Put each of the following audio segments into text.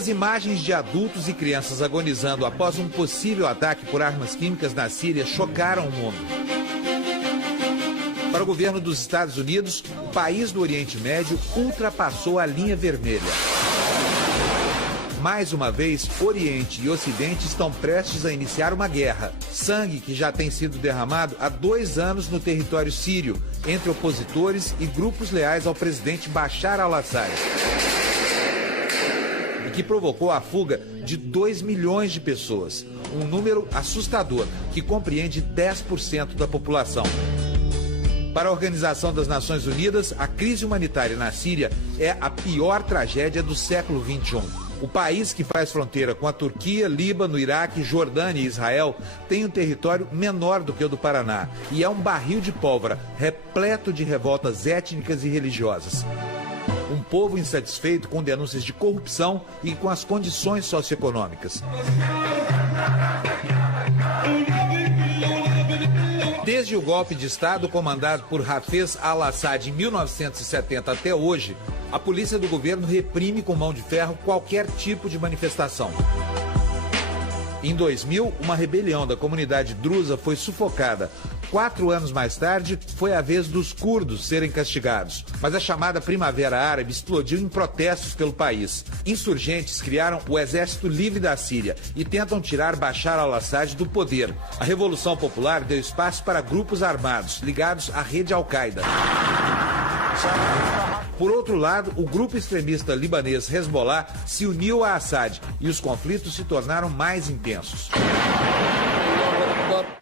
Essas imagens de adultos e crianças agonizando após um possível ataque por armas químicas na Síria chocaram o mundo. Para o governo dos Estados Unidos, o país do Oriente Médio ultrapassou a linha vermelha. Mais uma vez, Oriente e Ocidente estão prestes a iniciar uma guerra. Sangue que já tem sido derramado há 2 anos no território sírio, entre opositores e grupos leais ao presidente Bashar al-Assad. E que provocou a fuga de 2 milhões de pessoas. Um número assustador, que compreende 10% da população. Para a Organização das Nações Unidas, a crise humanitária na Síria é a pior tragédia do século XXI. O país, que faz fronteira com a Turquia, Líbano, Iraque, Jordânia e Israel, tem um território menor do que o do Paraná e é um barril de pólvora repleto de revoltas étnicas e religiosas. Um povo insatisfeito com denúncias de corrupção e com as condições socioeconômicas. Desde o golpe de Estado comandado por Hafez al-Assad em 1970 até hoje, a polícia do governo reprime com mão de ferro qualquer tipo de manifestação. Em 2000, uma rebelião da comunidade drusa foi sufocada. 4 anos mais tarde, foi a vez dos curdos serem castigados. Mas a chamada Primavera Árabe explodiu em protestos pelo país. Insurgentes criaram o Exército Livre da Síria e tentam tirar Bashar al-Assad do poder. A Revolução Popular deu espaço para grupos armados ligados à rede Al-Qaeda. Por outro lado, o grupo extremista libanês Hezbollah se uniu a Assad e os conflitos se tornaram mais intensos.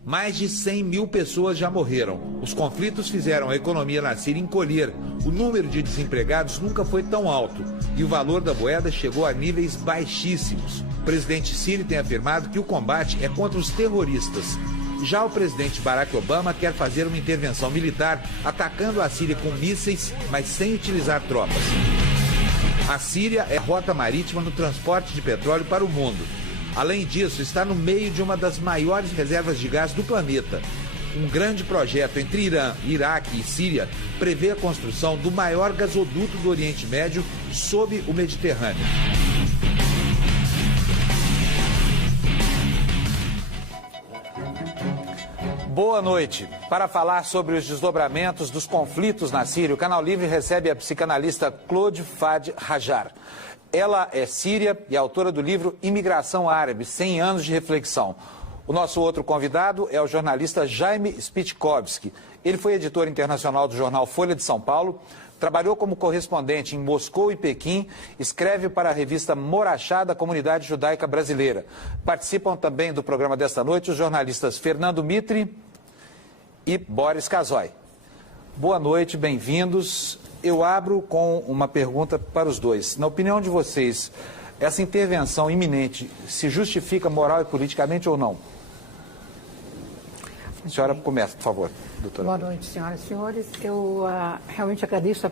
Mais de 100 mil pessoas já morreram. Os conflitos fizeram a economia na Síria encolher. O número de desempregados nunca foi tão alto e o valor da moeda chegou a níveis baixíssimos. O presidente sírio tem afirmado que o combate é contra os terroristas. Já o presidente Barack Obama quer fazer uma intervenção militar atacando a Síria com mísseis, mas sem utilizar tropas. A Síria é rota marítima no transporte de petróleo para o mundo. Além disso, está no meio de uma das maiores reservas de gás do planeta. Um grande projeto entre Irã, Iraque e Síria prevê a construção do maior gasoduto do Oriente Médio sob o Mediterrâneo. Boa noite. Para falar sobre os desdobramentos dos conflitos na Síria, o Canal Livre recebe a psicanalista Claude Fad Hajar. Ela é síria e autora do livro Imigração Árabe, 100 anos de reflexão. O nosso outro convidado é o jornalista Jaime Spitkovski. Ele foi editor internacional do jornal Folha de São Paulo, trabalhou como correspondente em Moscou e Pequim, escreve para a revista Morachá da Comunidade Judaica Brasileira. Participam também do programa desta noite os jornalistas Fernando Mitre e Boris Casoy. Boa noite, bem-vindos. Eu abro com uma pergunta para os dois. Na opinião de vocês, essa intervenção iminente se justifica moral e politicamente ou não? A senhora começa, por favor, doutora. Boa noite, senhoras e senhores. Eu realmente agradeço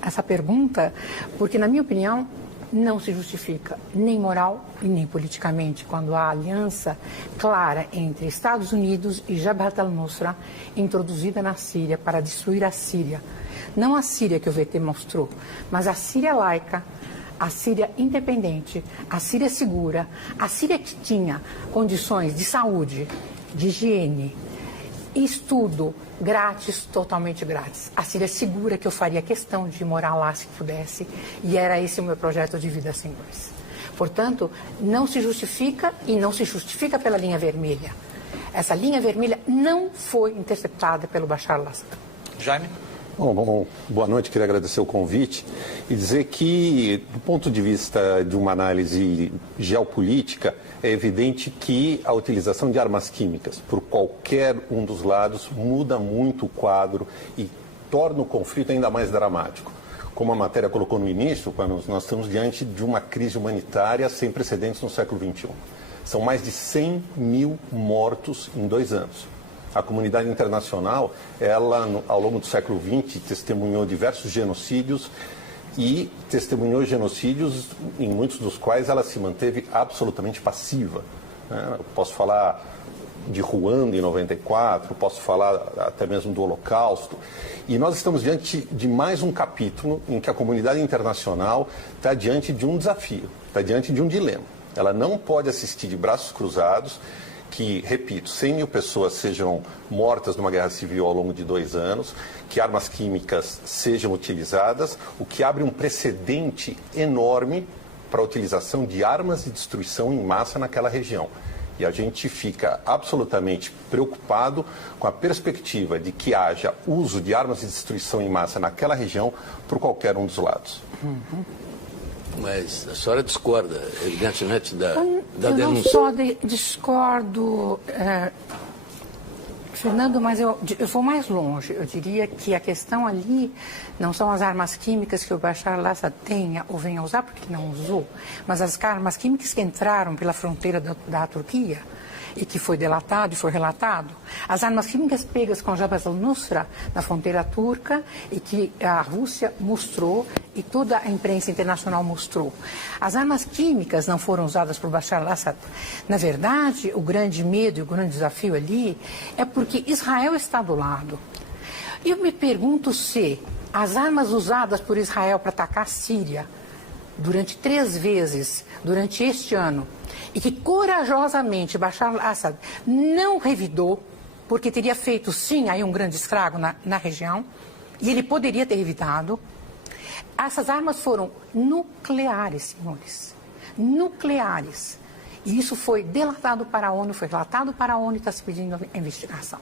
essa pergunta, porque, na minha opinião, não se justifica nem moral e nem politicamente quando há aliança clara entre Estados Unidos e Jabhat al-Nusra introduzida na Síria para destruir a Síria. Não a Síria que o VT mostrou, mas a Síria laica, a Síria independente, a Síria segura, a Síria que tinha condições de saúde, de higiene, estudo grátis, totalmente grátis. A Síria segura, que eu faria questão de morar lá se pudesse, e era esse o meu projeto de vida, senhores. Portanto, não se justifica e não se justifica pela linha vermelha. Essa linha vermelha não foi interceptada pelo Bashar al-Assad. Jaime? Bom, boa noite, queria agradecer o convite e dizer que, do ponto de vista de uma análise geopolítica, é evidente que a utilização de armas químicas por qualquer um dos lados muda muito o quadro e torna o conflito ainda mais dramático. Como a matéria colocou no início, nós estamos diante de uma crise humanitária sem precedentes no século XXI. São mais de 100 mil mortos em 2 anos. A comunidade internacional, ela, ao longo do século XX, testemunhou diversos genocídios e testemunhou genocídios em muitos dos quais ela se manteve absolutamente passiva. Eu posso falar de Ruanda em 94, posso falar até mesmo do Holocausto. E nós estamos diante de mais um capítulo em que a comunidade internacional está diante de um desafio, está diante de um dilema. Ela não pode assistir de braços cruzados que, repito, 100 mil pessoas sejam mortas numa guerra civil ao longo de 2 anos, que armas químicas sejam utilizadas, o que abre um precedente enorme para a utilização de armas de destruição em massa naquela região. E a gente fica absolutamente preocupado com a perspectiva de que haja uso de armas de destruição em massa naquela região por qualquer um dos lados. Mas a senhora discorda, evidentemente, da denúncia. Eu não só discordo, Fernando, mas eu vou mais longe. Eu diria que a questão ali não são as armas químicas que o Bashar al-Assad tenha ou venha a usar, porque não usou, mas as armas químicas que entraram pela fronteira da Turquia e que foi delatado e foi relatado. As armas químicas pegas com Jabhat al-Nusra na fronteira turca e que a Rússia mostrou e toda a imprensa internacional mostrou. As armas químicas não foram usadas por Bashar al-Assad. Na verdade, o grande medo e o grande desafio ali é porque Israel está do lado. Eu me pergunto se as armas usadas por Israel para atacar a Síria durante 3 vezes, durante este ano, e que corajosamente Bashar al-Assad não revidou, porque teria feito sim aí um grande estrago na região, e ele poderia ter evitado. Essas armas foram nucleares, senhores, nucleares. E isso foi delatado para a ONU, foi relatado para a ONU e está se pedindo a investigação.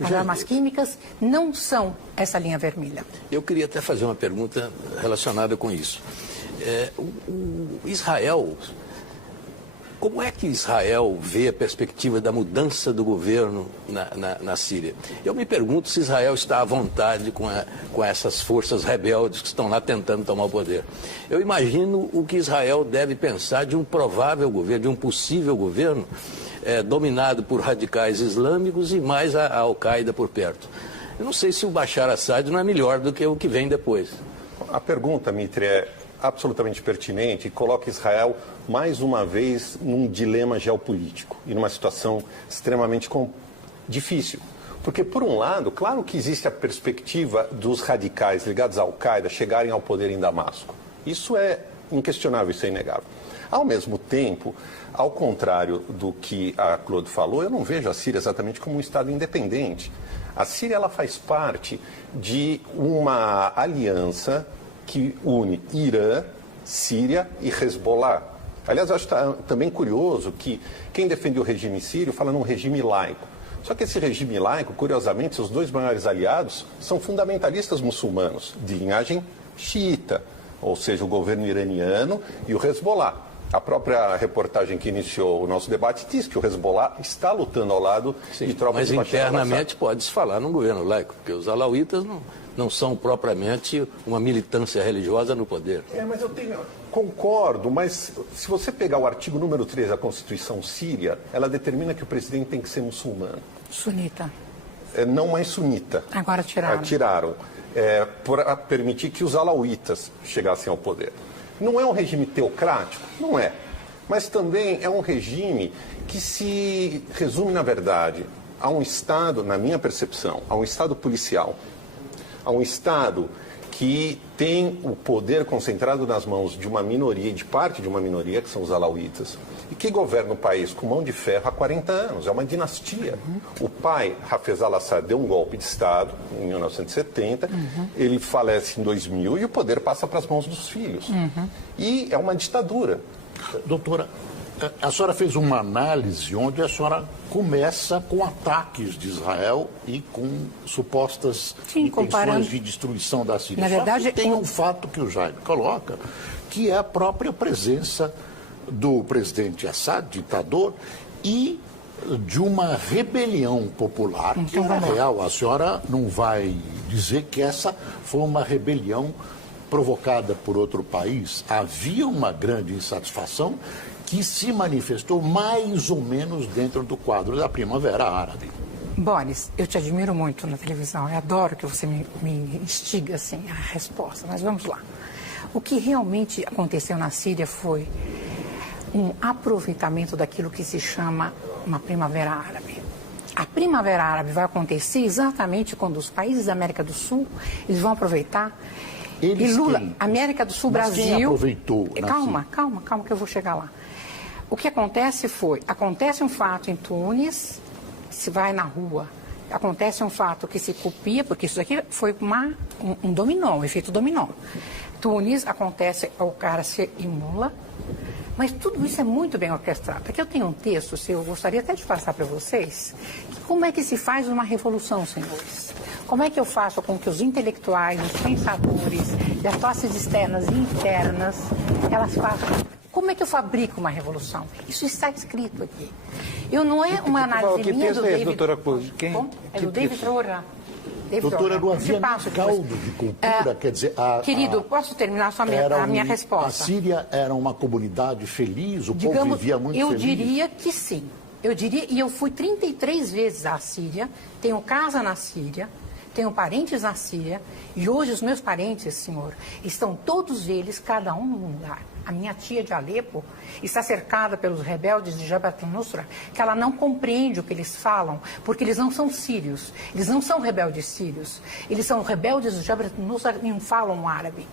As armas químicas não são essa linha vermelha. Eu queria até fazer uma pergunta relacionada com isso. Israel, como é que Israel vê a perspectiva da mudança do governo na Síria? Eu me pergunto se Israel está à vontade com essas forças rebeldes que estão lá tentando tomar o poder. Eu imagino o que Israel deve pensar de um provável governo, de um possível governo dominado por radicais islâmicos e mais a Al-Qaeda por perto. Eu não sei se o Bashar al-Assad não é melhor do que o que vem depois. A pergunta, Mitre, é absolutamente pertinente e coloca Israel mais uma vez num dilema geopolítico e numa situação extremamente difícil. Porque, por um lado, claro que existe a perspectiva dos radicais ligados à Al-Qaeda chegarem ao poder em Damasco. Isso é inquestionável, isso é inegável. Ao mesmo tempo, ao contrário do que a Claude falou, eu não vejo a Síria exatamente como um Estado independente. A Síria ela faz parte de uma aliança que une Irã, Síria e Hezbollah. Aliás, eu acho também curioso que quem defende o regime sírio fala num regime laico. Só que esse regime laico, curiosamente, seus 2 maiores aliados são fundamentalistas muçulmanos, de linhagem xiita, ou seja, o governo iraniano e o Hezbollah. A própria reportagem que iniciou o nosso debate diz que o Hezbollah está lutando ao lado de tropas de Bashar al-Assad. Mas internamente pode-se falar num governo laico, porque os alauítas não são propriamente uma militância religiosa no poder. Mas concordo, mas se você pegar o artigo número 3 da Constituição síria, ela determina que o presidente tem que ser muçulmano. Sunita. Não mais sunita. Agora tiraram. Tiraram, para permitir que os alauítas chegassem ao poder. Não é um regime teocrático? Não é. Mas também é um regime que se resume, na verdade, a um Estado, na minha percepção, a um Estado policial, a um Estado que tem o poder concentrado nas mãos de uma minoria, de parte de uma minoria, que são os alauítas, e que governa o país com mão de ferro há 40 anos. É uma dinastia. O pai, Hafez al-Assad, deu um golpe de Estado em 1970, ele falece em 2000 e o poder passa para as mãos dos filhos. E é uma ditadura. Doutora, a senhora fez uma análise onde a senhora começa com ataques de Israel e com supostas intenções de destruição da Síria. Na verdade, tem um fato que o Jaime coloca, que é a própria presença do presidente Assad, ditador, e de uma rebelião popular que é real. A senhora não vai dizer que essa foi uma rebelião provocada por outro país. Havia uma grande insatisfação que se manifestou mais ou menos dentro do quadro da Primavera Árabe. Boris, eu te admiro muito na televisão. Eu adoro que você me instiga assim, a resposta. Mas vamos lá. O que realmente aconteceu na Síria foi um aproveitamento daquilo que se chama uma Primavera Árabe. A Primavera Árabe vai acontecer exatamente quando os países da América do Sul, eles vão aproveitar. Eles e Lula, quem? América do Sul, Mas Brasil... quem aproveitou? Calma que eu vou chegar lá. O que acontece acontece um fato em Tunis, se vai na rua, acontece um fato que se copia, porque isso aqui foi um dominó, um efeito dominó. Tunis, acontece, o cara se imula, mas tudo isso é muito bem orquestrado. Aqui eu tenho um texto, eu gostaria até de passar para vocês, como é que se faz uma revolução, senhores? Como é que eu faço com que os intelectuais, os pensadores, e as classes externas e internas, elas façam... Como é que eu fabrico uma revolução? Isso está escrito aqui. Não é uma análise minha do David... doutora Cruz? É do David Rohrer. Doutora, não havia nem caldo de cultura, quer dizer... Querido, posso terminar só a minha resposta? A Síria era uma comunidade feliz, o povo vivia muito feliz? Eu diria que sim. E eu fui 33 vezes à Síria, tenho casa na Síria, tenho parentes na Síria, e hoje os meus parentes, senhor, estão todos eles, cada um num lugar. A minha tia de Alepo está cercada pelos rebeldes de Jabhat al-Nusra, que ela não compreende o que eles falam, porque eles não são sírios, eles não são rebeldes sírios, eles são rebeldes de Jabhat al-Nusra e não falam árabe.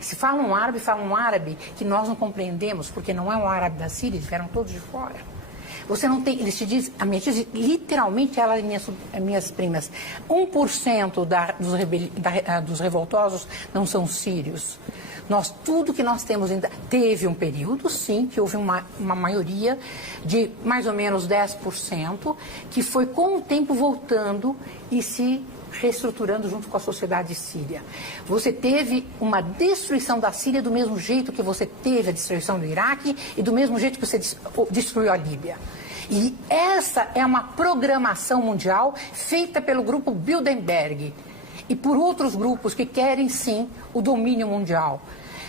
Se falam árabe que nós não compreendemos, porque não é um árabe da Síria, eles vieram todos de fora. Você não tem, eles te dizem, a minha tia diz, literalmente, ela e minhas primas, 1% dos revoltosos não são sírios. Tudo que nós temos ainda... Teve um período, sim, que houve uma maioria de mais ou menos 10%, que foi com o tempo voltando e se reestruturando junto com a sociedade síria. Você teve uma destruição da Síria do mesmo jeito que você teve a destruição do Iraque e do mesmo jeito que você destruiu a Líbia. E essa é uma programação mundial feita pelo grupo Bilderberg e por outros grupos que querem, sim, o domínio mundial.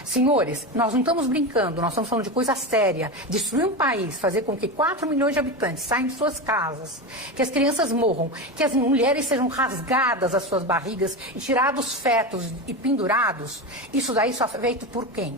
Senhores, nós não estamos brincando, nós estamos falando de coisa séria. Destruir um país, fazer com que 4 milhões de habitantes saiam de suas casas, que as crianças morram, que as mulheres sejam rasgadas as suas barrigas e tirados fetos e pendurados, isso daí só é feito por quem?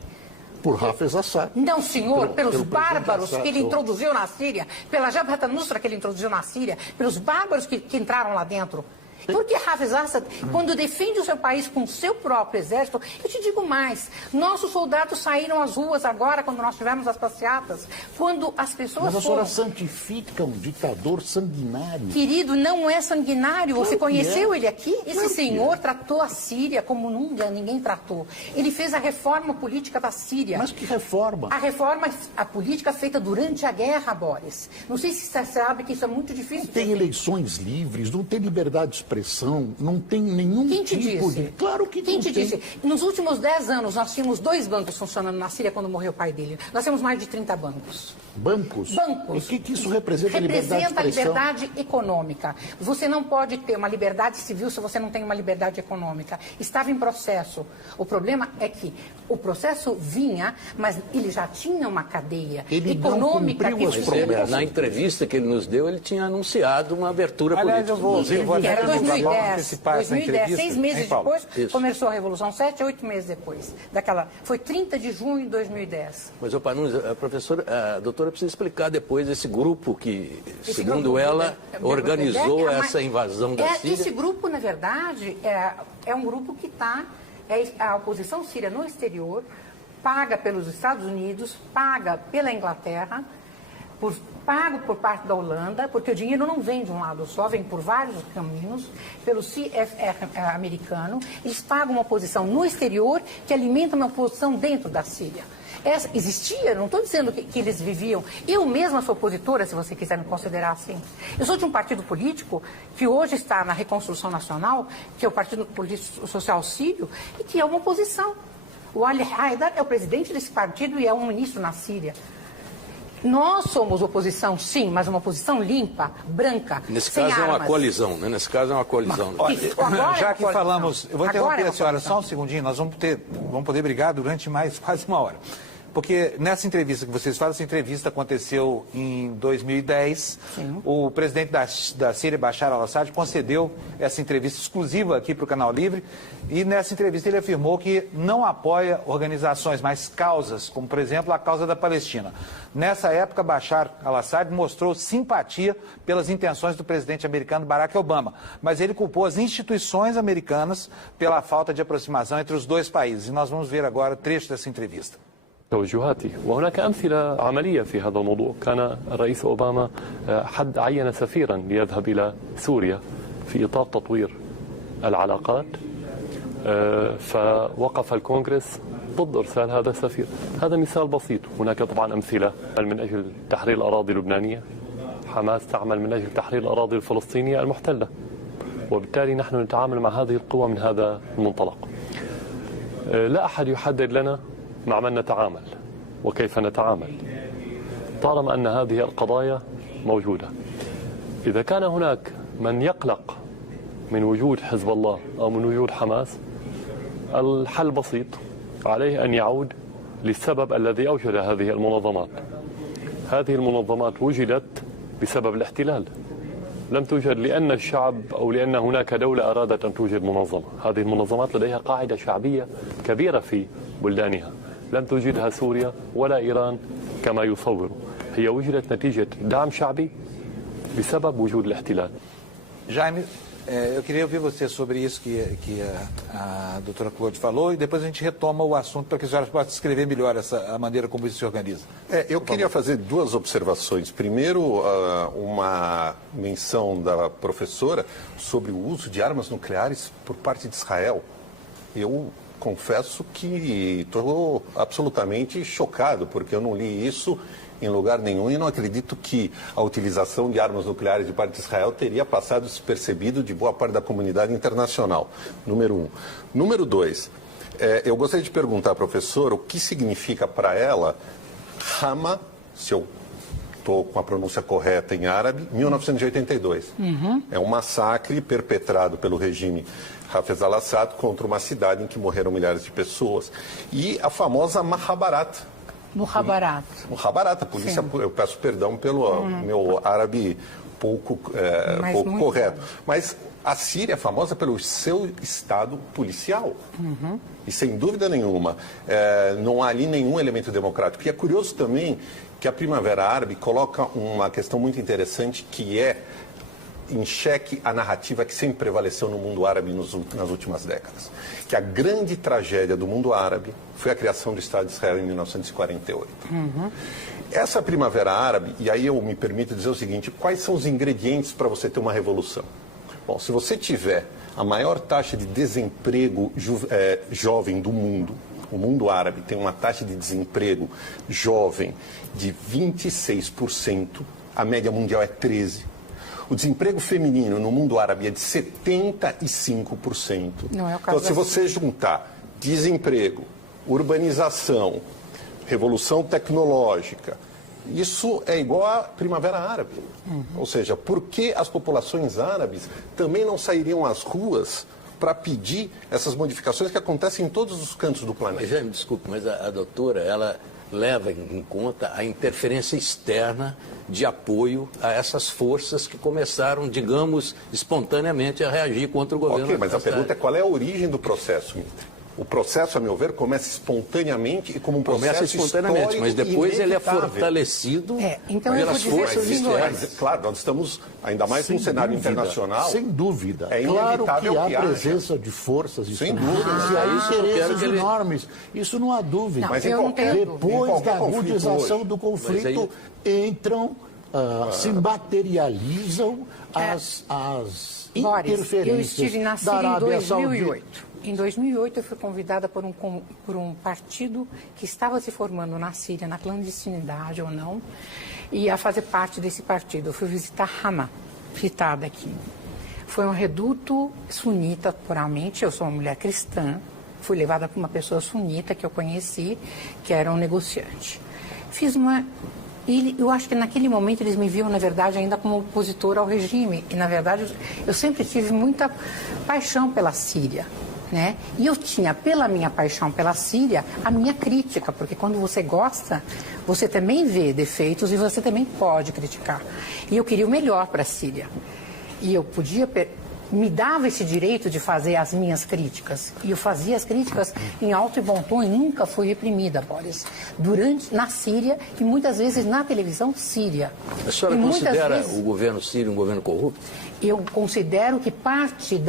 Por Hafez Assad. Não, senhor, pelos bárbaros que ele introduziu na Síria, pela Jabhat al-Nusra que ele introduziu na Síria, pelos bárbaros que entraram lá dentro. Porque Hafez Assad, quando defende o seu país com o seu próprio exército, eu te digo mais, nossos soldados saíram às ruas agora, quando nós tivemos as passeatas, quando as pessoas Mas a senhora santifica um ditador sanguinário. Querido, não é sanguinário. Você conheceu ele aqui? Esse senhor é. tratou a Síria como nunca ninguém tratou. Ele fez a reforma política da Síria. Mas que reforma? A política feita durante a guerra, Boris. Não sei se você sabe que isso é muito difícil. Não tem eleições livres, não tem liberdade de expressão, não tem nenhum Quem te tipo disse? de... Claro que Quem não te tem. disse? Nos últimos 10 anos, nós tínhamos 2 bancos funcionando na Síria quando morreu o pai dele. Nós temos mais de 30 bancos. Bancos? Bancos. O que isso representa? Representa a liberdade econômica. Você não pode ter uma liberdade civil se você não tem uma liberdade econômica. Estava em processo. O problema é que o processo vinha, mas ele já tinha uma cadeia ele econômica. Não cumpriu as promessas. Na entrevista que ele nos deu, ele tinha anunciado uma abertura política. Eu vou Era até 2010, 6 meses Paulo? depois, Isso. começou a Revolução, 7, 8 meses depois. Foi 30 de junho de 2010. Mas, Panunzi, a doutora precisa explicar depois esse grupo que, segundo grupo, ela, organizou é essa invasão da Síria. Esse grupo, na verdade, é um grupo que está... a oposição síria no exterior, paga pelos Estados Unidos, paga pela Inglaterra, pago por parte da Holanda, porque o dinheiro não vem de um lado só, vem por vários caminhos, pelo CFR americano. Eles pagam uma oposição no exterior que alimenta uma oposição dentro da Síria. Existia, não estou dizendo que eles viviam. Eu mesma sou opositora, se você quiser me considerar assim. Eu sou de um partido político que hoje está na Reconstrução Nacional, que é o Partido Político Social Sírio, e que é uma oposição. O Ali Haidar é o presidente desse partido e é um ministro na Síria. Nós somos oposição, sim, mas uma oposição limpa, branca, Nesse sem caso armas. é uma coalizão, né? Nesse caso é uma coalizão. Olha, já que falamos, eu vou interromper a senhora coalizão. só um segundinho, nós vamos poder brigar durante mais quase uma hora. Porque nessa entrevista que vocês fazem, essa entrevista aconteceu em 2010. Sim. O presidente da Síria, Bashar al-Assad, concedeu essa entrevista exclusiva aqui para o Canal Livre. E nessa entrevista ele afirmou que não apoia organizações, mas causas, como por exemplo a causa da Palestina. Nessa época, Bashar al-Assad mostrou simpatia pelas intenções do presidente americano Barack Obama, mas ele culpou as instituições americanas pela falta de aproximação entre os dois países. E nós vamos ver agora trecho dessa entrevista. توجهاتي وهناك أمثلة عملية في هذا الموضوع. كان الرئيس أوباما عين سفيرا ليذهب إلى سوريا في إطار تطوير العلاقات، فوقف الكونغرس ضد إرسال هذا السفير. هذا مثال بسيط. هناك طبعا أمثلة من أجل تحرير الأراضي اللبنانية. حماس تعمل من أجل تحرير الأراضي الفلسطينية المحتلة، وبالتالي نحن نتعامل مع هذه القوى من هذا المنطلق. لا أحد يحدد لنا مع من نتعامل وكيف نتعامل طالما أن هذه القضايا موجودة. إذا كان هناك من يقلق من وجود حزب الله أو من وجود حماس، الحل بسيط، عليه أن يعود للسبب الذي أوجد هذه المنظمات. هذه المنظمات وجدت بسبب الاحتلال، لم توجد لأن الشعب أو لأن هناك دولة أرادت أن توجد منظمة. هذه المنظمات لديها قاعدة شعبية كبيرة في بلدانها، لم توجدها سوريا ولا إيران كما يصور. هي وجدت نتيجة دعم شعبي بسبب وجود الاحتلال. Jaime, eu queria ouvir você sobre isso que a doutora Claude falou, e depois a gente retoma o assunto para que a senhora possa descrever melhor a maneira como isso se organiza. Eu queria fazer duas observações. Primeiro, uma menção da professora sobre o uso de armas nucleares por parte de Israel. Eu confesso que estou absolutamente chocado, porque eu não li isso em lugar nenhum e não acredito que a utilização de armas nucleares de parte de Israel teria passado despercebido de boa parte da comunidade internacional. Número um. Número dois, eu gostaria de perguntar à professora o que significa para ela Hama, se eu estou com a pronúncia correta em árabe, 1982. É um massacre perpetrado pelo regime Hafez al-Assad contra uma cidade em que morreram milhares de pessoas. E a famosa Mukhabarat, a polícia, sim. Eu peço perdão pelo meu árabe pouco correto. Mas a Síria é famosa pelo seu estado policial. E sem dúvida nenhuma, não há ali nenhum elemento democrático. E é curioso também que a Primavera Árabe coloca uma questão muito interessante, que é em xeque a narrativa que sempre prevaleceu no mundo árabe nas últimas décadas. Que a grande tragédia do mundo árabe foi a criação do Estado de Israel em 1948. Essa Primavera Árabe, e aí eu me permito dizer o seguinte, quais são os ingredientes para você ter uma revolução? Bom, se você tiver a maior taxa de desemprego jovem do mundo, o mundo árabe tem uma taxa de desemprego jovem de 26%, a média mundial é 13%. O desemprego feminino no mundo árabe é de 75%. Não é o caso. Então, se você juntar desemprego, urbanização, revolução tecnológica, isso é igual à Primavera Árabe. Ou seja, por que as populações árabes também não sairiam às ruas para pedir essas modificações que acontecem em todos os cantos do planeta? Mas, me desculpe, mas a doutora, ela leva em conta a interferência externa de apoio a essas forças que começaram, digamos, espontaneamente a reagir contra o governo. Ok, mas a pergunta é qual é a origem do processo, Mitre? O processo, a meu ver, começa espontaneamente e como um processo histórico, mas depois ele é fortalecido pelas forças externas. Claro, nós estamos ainda mais num cenário internacional. Sem dúvida. É claro que inevitável há presença de forças externas e há interesses enormes. Isso não há dúvida. Não, mas depois da agudização do conflito, entram, se materializam as interferências. Eu estive na Síria em 2008. Em 2008, eu fui convidada por um partido que estava se formando na Síria, na clandestinidade ou não, e a fazer parte desse partido. Eu fui visitar Hama, citada aqui. Foi um reduto sunita, puramente. Eu sou uma mulher cristã, fui levada por uma pessoa sunita que eu conheci, que era um negociante. Eu acho que naquele momento eles me viam, na verdade, ainda como opositora ao regime. E, na verdade, eu sempre tive muita paixão pela Síria. né? E eu tinha, pela minha paixão pela Síria, a minha crítica, porque quando você gosta, você também vê defeitos e você também pode criticar. E eu queria o melhor para a Síria. E eu podia... me dava esse direito de fazer as minhas críticas. E eu fazia as críticas em alto e bom tom e nunca fui reprimida, Boris. Na Síria e muitas vezes na televisão síria. A senhora considera o governo sírio um governo corrupto? Eu considero que parte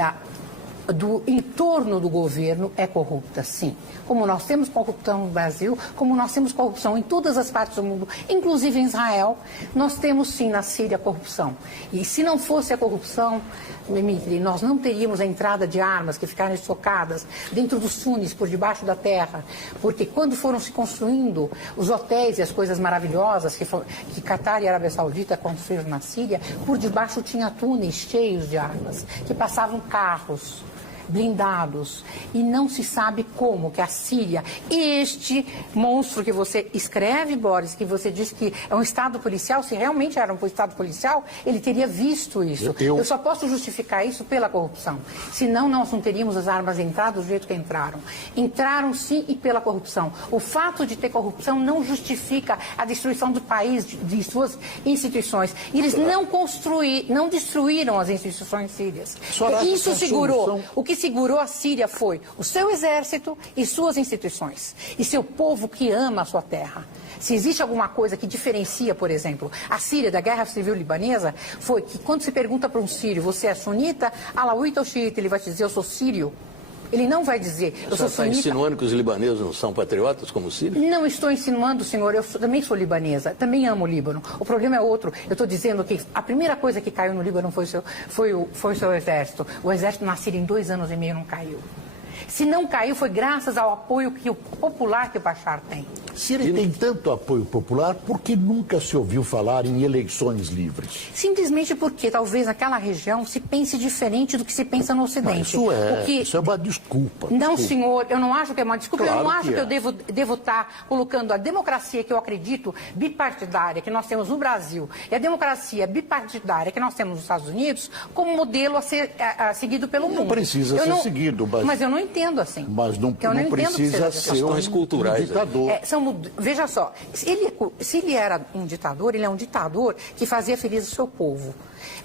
do entorno do governo é corrupta, sim. Como nós temos corrupção no Brasil, como nós temos corrupção em todas as partes do mundo, inclusive em Israel, nós temos sim na Síria corrupção. E se não fosse a corrupção, Dimitri, nós não teríamos a entrada de armas que ficaram estocadas dentro dos túneis, por debaixo da terra. Porque quando foram se construindo os hotéis e as coisas maravilhosas que Catar e a Arábia Saudita construíram na Síria, por debaixo tinha túneis cheios de armas, que passavam carros blindados, e não se sabe como que a Síria, este monstro que você escreve, Boris, que você diz que é um Estado policial, se realmente era um Estado policial, ele teria visto isso. Eu só posso justificar isso pela corrupção. Senão, nós não teríamos as armas entradas do jeito que entraram. Entraram, sim, e pela corrupção. O fato de ter corrupção não justifica a destruição do país, de suas instituições. Eles não destruíram as instituições sírias. Isso segurou. O que segurou a Síria foi o seu exército e suas instituições. E seu povo que ama a sua terra. Se existe alguma coisa que diferencia, por exemplo, a Síria da Guerra Civil Libanesa, foi que quando se pergunta para um sírio, você é sunita, alauíta ou xiita, ele vai te dizer, eu sou sírio. Ele não vai dizer, eu sou sunita. Você está insinuando que os libaneses não são patriotas como os sírios? Não estou insinuando, senhor. Eu também sou libanesa, também amo o Líbano. O problema é outro. Eu estou dizendo que a primeira coisa que caiu no Líbano foi o seu exército. O exército na Síria em 2 anos e meio não caiu. Se não caiu, foi graças ao apoio popular que o Bashar tem. Se ele tem tanto apoio popular, por que nunca se ouviu falar em eleições livres? Simplesmente porque talvez naquela região se pense diferente do que se pensa no Ocidente. Não, isso é uma desculpa. Não, senhor, eu não acho que é uma desculpa. Claro eu não acho que eu é. devo estar colocando a democracia que eu acredito bipartidária que nós temos no Brasil e a democracia bipartidária que nós temos nos Estados Unidos como modelo a ser seguido pelo mundo. Não precisa ser seguido, mas eu não entendo assim. Mas não precisa ser questões culturais. Ditador. Veja só, se ele era um ditador, ele é um ditador que fazia feliz o seu povo.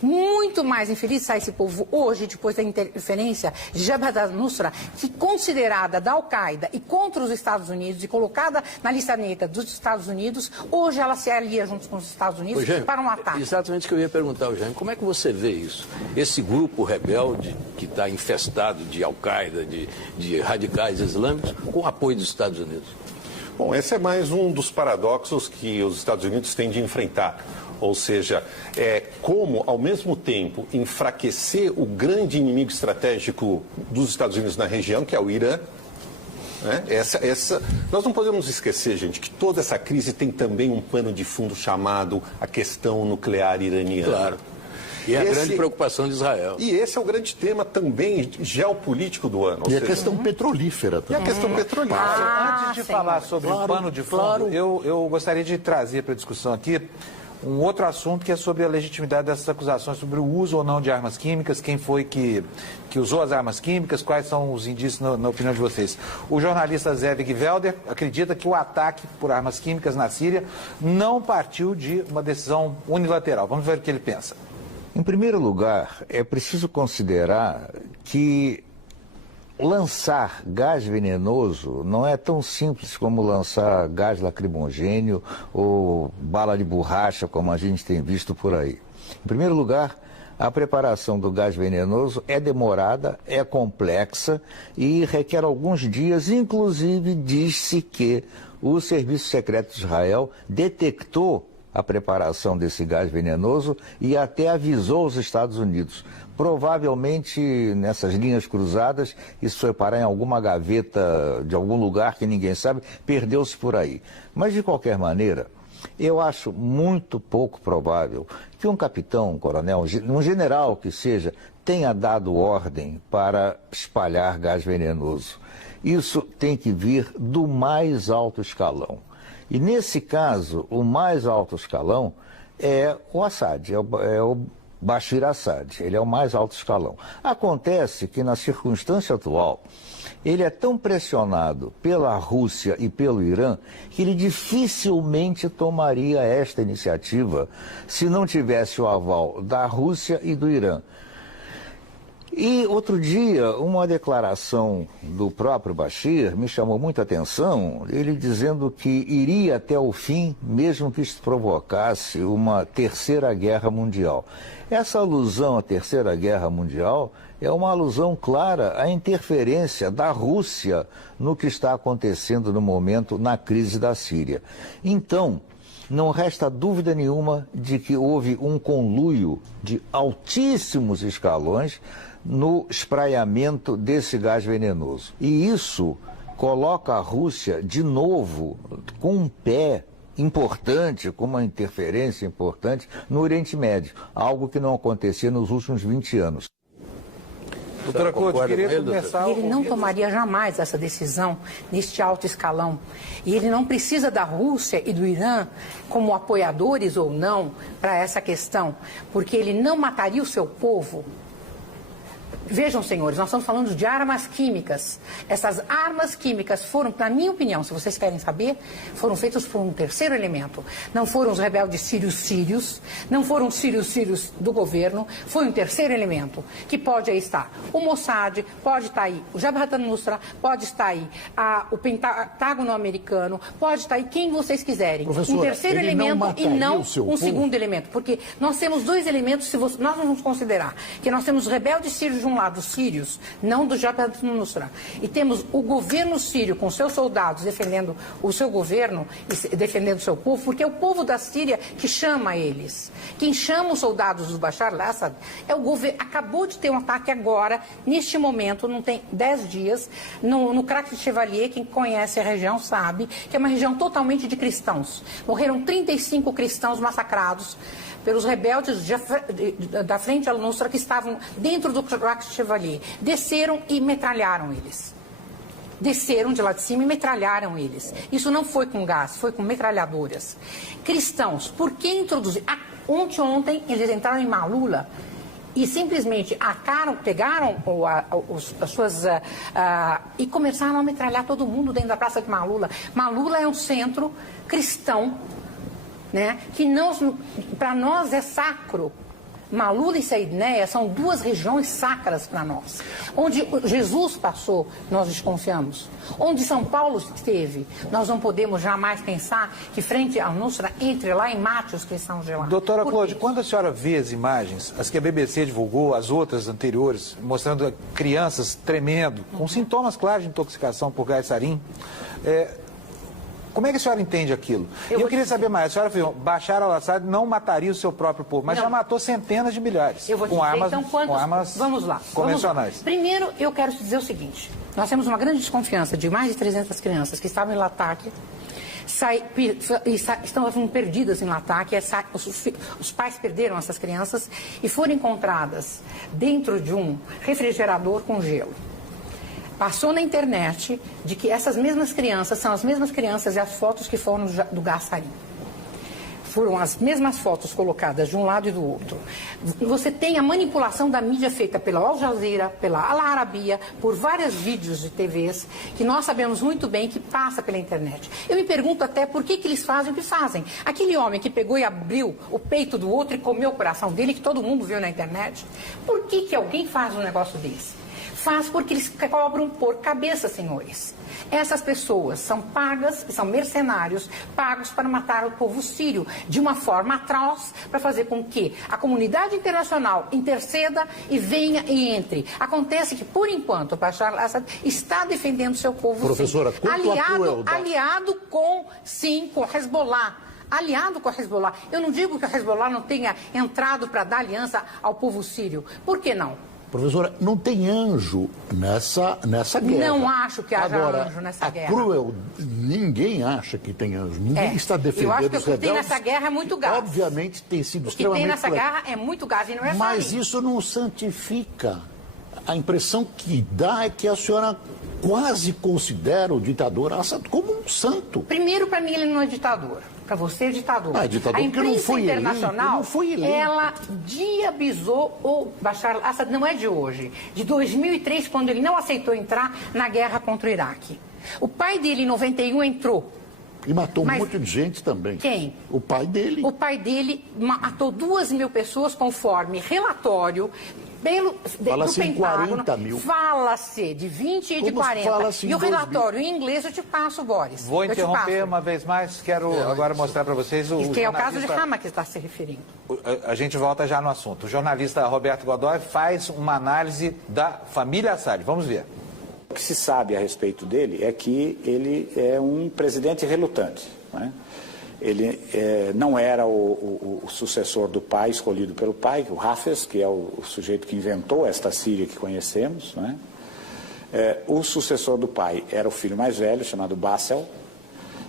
Muito mais infeliz sai esse povo hoje, depois da interferência de Jabhat al-Nusra, que considerada da Al-Qaeda e contra os Estados Unidos e colocada na lista negra dos Estados Unidos, hoje ela se alia junto com os Estados Unidos para um ataque. Exatamente o que eu ia perguntar ao Jaime. Como é que você vê isso? Esse grupo rebelde que está infestado de Al-Qaeda, de radicais islâmicos, com o apoio dos Estados Unidos? Bom, esse é mais um dos paradoxos que os Estados Unidos têm de enfrentar. Ou seja, como, ao mesmo tempo, enfraquecer o grande inimigo estratégico dos Estados Unidos na região, que é o Irã. Né? Nós não podemos esquecer, gente, que toda essa crise tem também um pano de fundo chamado a questão nuclear iraniana. Claro. E a grande preocupação de Israel. E esse é o grande tema também geopolítico do ano. E a questão petrolífera também. E a questão petrolífera. Antes de falar sobre o pano de fundo, eu gostaria de trazer para a discussão aqui um outro assunto que é sobre a legitimidade dessas acusações sobre o uso ou não de armas químicas, quem foi que usou as armas químicas, quais são os indícios na opinião de vocês. O jornalista Zevig Velder acredita que o ataque por armas químicas na Síria não partiu de uma decisão unilateral. Vamos ver o que ele pensa. Em primeiro lugar, é preciso considerar que lançar gás venenoso não é tão simples como lançar gás lacrimogêneo ou bala de borracha, como a gente tem visto por aí. Em primeiro lugar, a preparação do gás venenoso é demorada, é complexa e requer alguns dias. Inclusive, diz-se que o Serviço Secreto de Israel detectou a preparação desse gás venenoso e até avisou os Estados Unidos. Provavelmente, nessas linhas cruzadas, isso foi parar em alguma gaveta de algum lugar que ninguém sabe, perdeu-se por aí. Mas, de qualquer maneira, eu acho muito pouco provável que um capitão, um coronel, um general que seja, tenha dado ordem para espalhar gás venenoso. Isso tem que vir do mais alto escalão. E, nesse caso, o mais alto escalão é o Assad, é o Bashir Assad, ele é o mais alto escalão. Acontece que na circunstância atual, ele é tão pressionado pela Rússia e pelo Irã que ele dificilmente tomaria esta iniciativa se não tivesse o aval da Rússia e do Irã. E outro dia, uma declaração do próprio Bashir me chamou muita atenção, ele dizendo que iria até o fim, mesmo que isso provocasse uma terceira guerra mundial. Essa alusão à terceira guerra mundial é uma alusão clara à interferência da Rússia no que está acontecendo no momento na crise da Síria. Então, não resta dúvida nenhuma de que houve um conluio de altíssimos escalões no espraiamento desse gás venenoso. E isso coloca a Rússia de novo com um pé importante, com uma interferência importante no Oriente Médio, algo que não acontecia nos últimos 20 anos. Doutora Clodes, queria começar... Ele não tomaria jamais essa decisão neste alto escalão. E ele não precisa da Rússia e do Irã como apoiadores ou não para essa questão, porque ele não mataria o seu povo. Vejam, senhores, nós estamos falando de armas químicas. Essas armas químicas foram, na minha opinião, se vocês querem saber, foram feitas por um terceiro elemento. Não foram os rebeldes sírios, não foram os sírios do governo, foi um terceiro elemento, que pode aí estar o Mossad, pode estar aí o Jabhat al-Nusra, pode estar aí o Pentágono americano, pode estar aí quem vocês quiserem. Um terceiro elemento e não um segundo elemento. Porque nós temos dois elementos, se nós vamos considerar que nós temos os rebeldes sírios de um lado, os sírios, não do Jabhat al-Nusra, e temos o governo sírio com seus soldados defendendo o seu governo e defendendo o seu povo, porque é o povo da Síria que chama eles. Quem chama os soldados do Bashar al-Assad é o governo. Acabou de ter um ataque agora, neste momento, não tem 10 dias, no Crac de Chevalier. Quem conhece a região sabe que é uma região totalmente de cristãos. Morreram 35 cristãos massacrados pelos rebeldes da Frente al-Nusra que estavam dentro do Crac de Chevalier. Desceram e metralharam eles. Desceram de lá de cima e metralharam eles. Isso não foi com gás, foi com metralhadoras. Cristãos, por que introduzir? Ontem eles entraram em Malula e simplesmente pegaram as suas... e começaram a metralhar todo mundo dentro da praça de Malula. Malula é um centro cristão, né, que para nós é sacro. Malula e Saidneia são duas regiões sacras para nós. Onde Jesus passou, nós desconfiamos. Onde São Paulo esteve, nós não podemos jamais pensar que frente ao Nusra entre lá e mate os cristãos de lá. Doutora Clodes, quando a senhora vê as imagens, as que a BBC divulgou, as outras anteriores, mostrando crianças tremendo, com sintomas claros de intoxicação por gás sarin, como é que a senhora entende aquilo? Eu queria saber mais. A senhora viu, Bashar al-Assad não mataria o seu próprio povo, mas já matou centenas de milhares. Eu vou te dizer, então, com armas vamos lá, convencionais. Primeiro, eu quero te dizer o seguinte. Nós temos uma grande desconfiança de mais de 300 crianças que estavam em Latakia, estão perdidas em Latakia. Os pais perderam essas crianças e foram encontradas dentro de um refrigerador com gelo. Passou na internet de que essas mesmas crianças são as mesmas crianças e as fotos que foram do gás sarin. Foram as mesmas fotos colocadas de um lado e do outro. Você tem a manipulação da mídia feita pela Al Jazeera, pela Al Arabiya, por vários vídeos de TVs, que nós sabemos muito bem que passa pela internet. Eu me pergunto até por que eles fazem o que fazem. Aquele homem que pegou e abriu o peito do outro e comeu o coração dele, que todo mundo viu na internet, por que alguém faz um negócio desse? Faz porque eles cobram por cabeça, senhores. Essas pessoas são pagas, são mercenários, pagos para matar o povo sírio de uma forma atroz, para fazer com que a comunidade internacional interceda e venha e entre. Acontece que, por enquanto, o Bashar al-Assad está defendendo seu povo, professora, sim. Aliado com Hezbollah. Aliado com a Hezbollah. Eu não digo que a Hezbollah não tenha entrado para dar aliança ao povo sírio. Por que não? Professora, não tem anjo nessa guerra. Não acho que haja anjo nessa guerra. Ninguém acha que tem anjo. Ninguém está defendendo os rebeldes. Eu acho que o que tem nessa guerra é muito gás. Obviamente tem sido extremamente... O que tem nessa guerra é muito gás e não é só Mas isso não santifica. A impressão que dá é que a senhora quase considera o ditador Assad como um santo. Primeiro, para mim, ele não é ditador. para você, ditador. Ditador A porque não imprensa foi internacional, eleito, não foi eleito. ela diabizou o Bashar al-Assad, não é de hoje, de 2003, quando ele não aceitou entrar na guerra contra o Iraque. O pai dele, em 91, entrou. E matou um monte de gente também. Quem? O pai dele. O pai dele matou 2.000 pessoas, conforme relatório Fala-se em Pentágono. 40 mil. Fala-se de 20 e de Como 40. fala-se em E o 2000? relatório em inglês eu te passo, Boris. Vou Eu te interromper passo. uma vez mais, quero agora mostrar para vocês o Que é o caso de jornalista- Hama que está se referindo. A gente volta já no assunto. O jornalista Roberto Godoy faz uma análise da família Assad. Vamos ver. O que se sabe a respeito dele é que ele é um presidente relutante, né? Ele não era o sucessor do pai, escolhido pelo pai, o Hafez, que é o sujeito que inventou esta Síria que conhecemos, né? O sucessor do pai era o filho mais velho, chamado Bassel,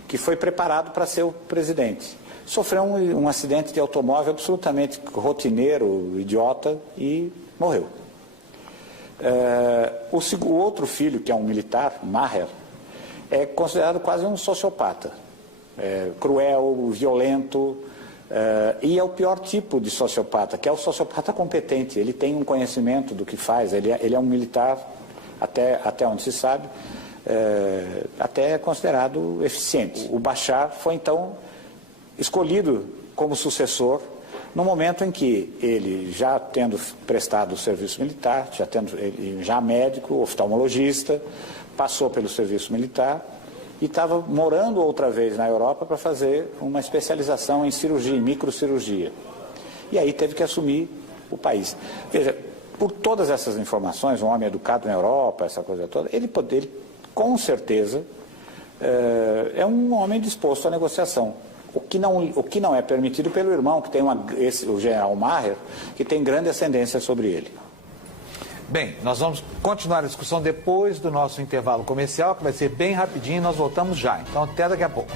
que foi preparado para ser o presidente. Sofreu um acidente de automóvel absolutamente rotineiro, idiota, e morreu. O outro filho, que é um militar, Maher, é considerado quase um sociopata. Cruel, violento, e é o pior tipo de sociopata, que é o sociopata competente. Ele tem um conhecimento do que faz, ele é um militar, até onde se sabe, até considerado eficiente. O Bashar foi então escolhido como sucessor no momento em que ele, já tendo prestado o serviço militar, já médico, oftalmologista, passou pelo serviço militar e estava morando outra vez na Europa para fazer uma especialização em cirurgia, em microcirurgia. E aí teve que assumir o país. Veja, por todas essas informações, um homem educado na Europa, essa coisa toda, ele com certeza, é um homem disposto à negociação. O que não é permitido pelo irmão, que tem o general Maher, que tem grande ascendência sobre ele. Bem, nós vamos continuar a discussão depois do nosso intervalo comercial, que vai ser bem rapidinho e nós voltamos já. Então, até daqui a pouco.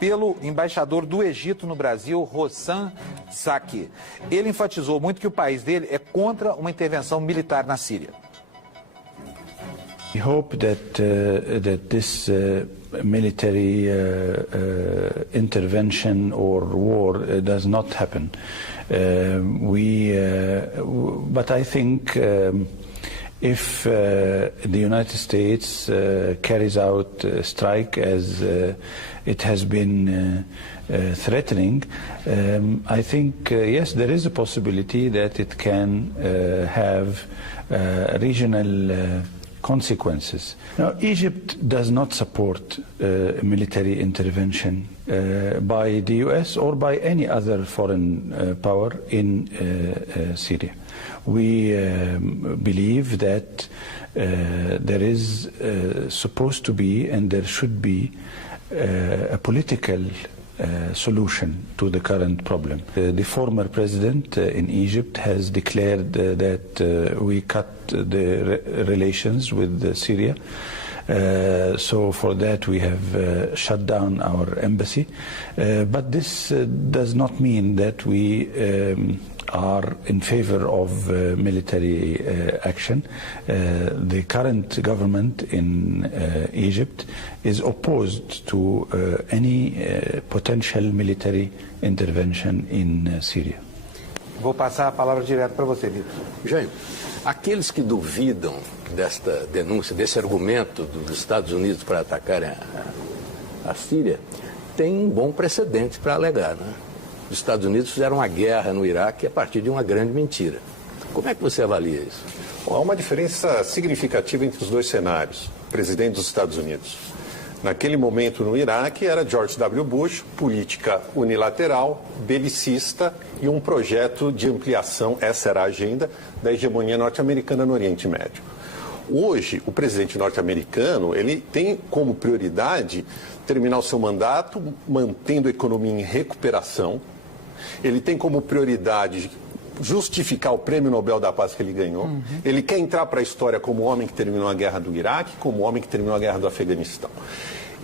Pelo embaixador do Egito no Brasil, Hossan Saki. Ele enfatizou muito que o país dele é contra uma intervenção militar na Síria. We hope that this military intervention or war does not happen. But I think if the United States carries out a strike as it has been threatening, I think, yes, there is a possibility that it can have regional consequences. Now, Egypt does not support military intervention by the US or by any other foreign power in Syria. We believe that there is supposed to be and there should be a political solution to the current problem. The former president in Egypt has declared that we cut the relations with Syria. So for that we have shut down our embassy. But this does not mean that we are in favor of military action. The current government in Egypt is opposed to any potential military intervention in Syria. Vou passar a palavra direto para você, Vitor. Jair, aqueles que duvidam desta denúncia, desse argumento dos Estados Unidos para atacarem a Síria, têm um bom precedente para alegar, né? Os Estados Unidos fizeram uma guerra no Iraque a partir de uma grande mentira. Como é que você avalia isso? Bom, há uma diferença significativa entre os dois cenários. O presidente dos Estados Unidos. Naquele momento no Iraque era George W. Bush, política unilateral, belicista e um projeto de ampliação, essa era a agenda, da hegemonia norte-americana no Oriente Médio. Hoje, o presidente norte-americano, ele tem como prioridade terminar o seu mandato mantendo a economia em recuperação. Ele tem como prioridade justificar o Prêmio Nobel da Paz que ele ganhou. Ele quer entrar para a história como o homem que terminou a guerra do Iraque, como o homem que terminou a guerra do Afeganistão.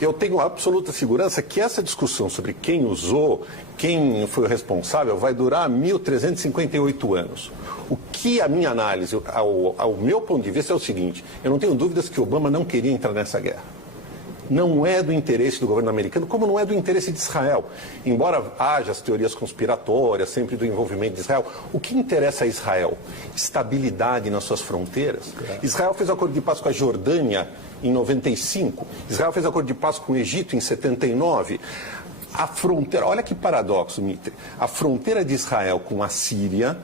Eu tenho absoluta segurança que essa discussão sobre quem usou, quem foi o responsável, vai durar 1.358 anos. O que a minha análise, ao meu ponto de vista, é o seguinte: eu não tenho dúvidas que Obama não queria entrar nessa guerra. Não é do interesse do governo americano, como não é do interesse de Israel. Embora haja as teorias conspiratórias, sempre do envolvimento de Israel, o que interessa a Israel? Estabilidade nas suas fronteiras. Israel fez acordo de paz com a Jordânia em 95. Israel fez acordo de paz com o Egito em 79. A fronteira, olha que paradoxo, Mitre. A fronteira de Israel com a Síria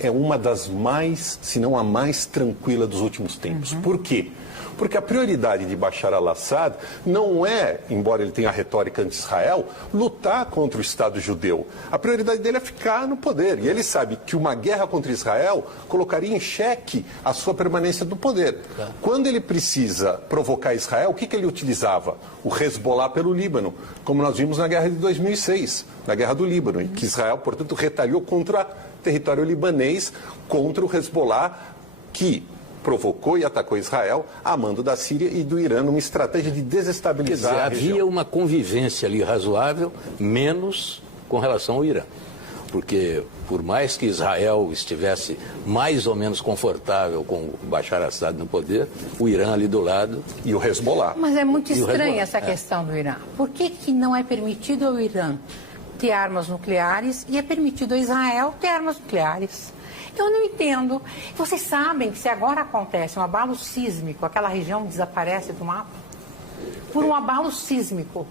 é uma das mais, se não a mais tranquila dos últimos tempos. Por quê? Porque a prioridade de Bashar al-Assad não é, embora ele tenha a retórica anti-Israel, lutar contra o Estado judeu. A prioridade dele é ficar no poder. E ele sabe que uma guerra contra Israel colocaria em xeque a sua permanência no poder. Quando ele precisa provocar Israel, o que ele utilizava? O Hezbollah pelo Líbano, como nós vimos na guerra de 2006, na guerra do Líbano, em que Israel, portanto, retaliou contra território libanês, contra o Hezbollah, que provocou e atacou Israel a mando da Síria e do Irã numa estratégia de desestabilizar a região. Havia uma convivência ali razoável, menos com relação ao Irã. Porque, por mais que Israel estivesse mais ou menos confortável com o Bashar al-Assad no poder, o Irã ali do lado e o Hezbollah. Mas é muito estranha essa questão do Irã. Por que não é permitido ao Irã ter armas nucleares e é permitido a Israel ter armas nucleares? Eu não entendo. Vocês sabem que se agora acontece um abalo sísmico, aquela região desaparece do mapa? Por um abalo sísmico.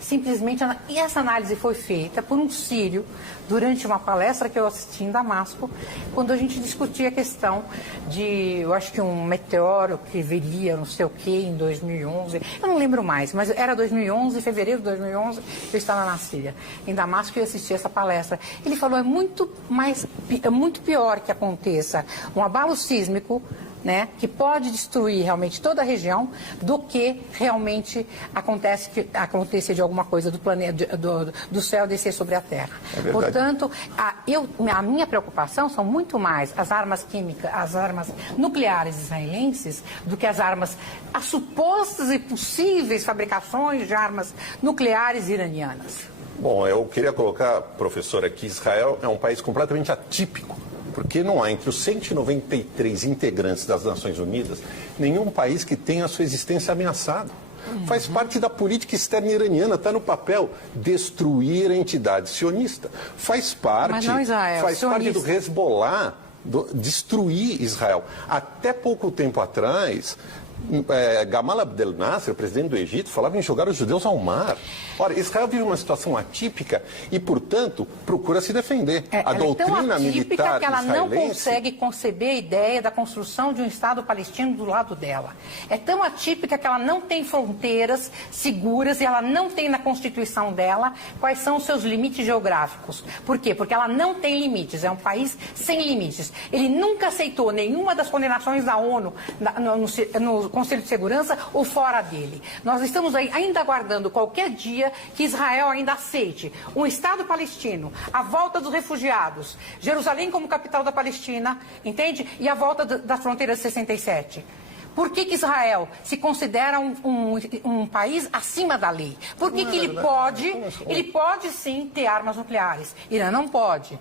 Simplesmente, e essa análise foi feita por um sírio durante uma palestra que eu assisti em Damasco, quando a gente discutia a questão de, eu acho que um meteoro que viria, não sei o que, em 2011, eu não lembro mais, mas era 2011, fevereiro de 2011, eu estava na Síria, em Damasco, e eu assisti essa palestra. Ele falou, é muito pior que aconteça um abalo sísmico, né, que pode destruir realmente toda a região, do que realmente acontecer de alguma coisa do planeta, do céu descer sobre a Terra. Portanto, a minha preocupação são muito mais as armas químicas, as armas nucleares israelenses, do que as supostas e possíveis fabricações de armas nucleares iranianas. Bom, eu queria colocar, professora, que Israel é um país completamente atípico, porque não há entre os 193 integrantes das Nações Unidas nenhum país que tenha a sua existência ameaçada. Faz parte da política externa iraniana, está no papel, destruir a entidade sionista. Faz parte do Hezbollah, destruir Israel. Até pouco tempo atrás, Gamal Abdel Nasser, presidente do Egito, falava em jogar os judeus ao mar. Ora, Israel vive uma situação atípica e, portanto, procura se defender. A doutrina militar que ela israelense não consegue conceber a ideia da construção de um Estado palestino do lado dela. É tão atípica que ela não tem fronteiras seguras e ela não tem na Constituição dela quais são os seus limites geográficos. Por quê? Porque ela não tem limites, é um país sem limites. Ele nunca aceitou nenhuma das condenações da ONU no Conselho de Segurança ou fora dele. Nós estamos aí ainda aguardando qualquer dia que Israel ainda aceite um Estado palestino, a volta dos refugiados, Jerusalém como capital da Palestina, entende? E a volta das fronteiras de 67. Por que Israel se considera um país acima da lei? Por que ele pode sim ter armas nucleares? Irã não pode.